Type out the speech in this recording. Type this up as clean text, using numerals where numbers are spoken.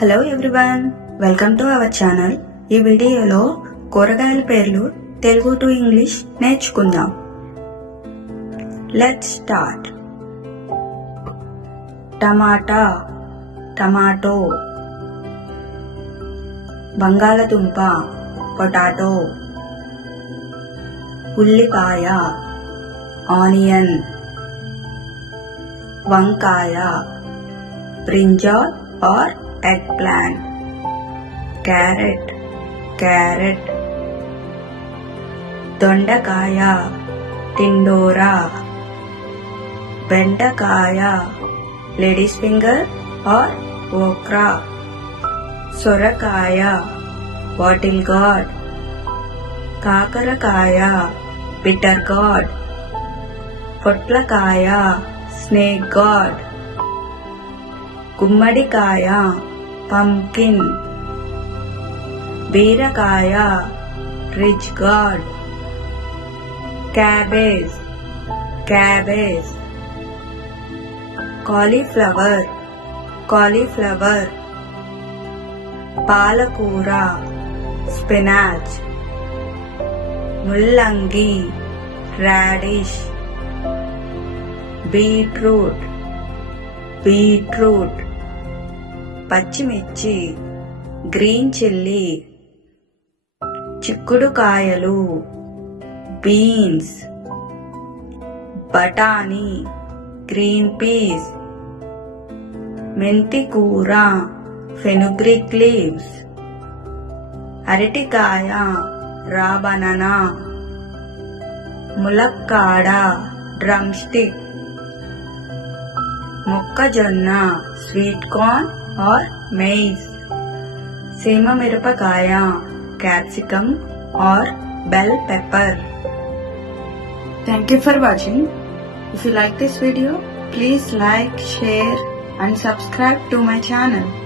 Hello everyone, welcome to our channel. ఈ వీడియోలో కూరగాయల పేర్లు తెలుగు టు ఇంగ్లీష్ నేర్చుకుందాం. Let's start. టమాటా, టమాటో. బంగాళదుంప, పొటాటో. ఉల్లిపాయ, ఆనియన్. వంకాయ, brinjal or eggplant. Carrot, carrot. దొండకాయ, టిండోరా. బెండకాయ, లేడీస్ ఫింగర్ or ఓక్రా. సొరకాయ, బాటిల్ గార్డ్. కాకరకాయ, బిటర్ గార్డ్. పొట్లకాయ, స్నేక్ గార్డ్. గుమ్మడికాయ, పంకిన్. బీరకాయ, ridge gourd. Cabbage, cabbage. Cauliflower, cauliflower. పాలకూర, స్పినాచ్. ముల్లంగి, రాడిష్. Beetroot, beetroot. పచ్చిమిర్చి, గ్రీన్ చిల్లీ. చిక్కుడుకాయలు, బీన్స్. బఠానీ, గ్రీన్ పీస్. మెంతి కూర, ఫెనుగ్రీక్ లీవ్స్. అరటికాయ, రా బనానా. ములక్కాడ, డ్రమ్ స్టిక్. మొక్కజొన్న, స్వీట్ కార్న్ or maize. సీమ మిరపకాయ, capsicum or bell pepper. Thank you for watching. If you like this video, please like, share and subscribe to my channel.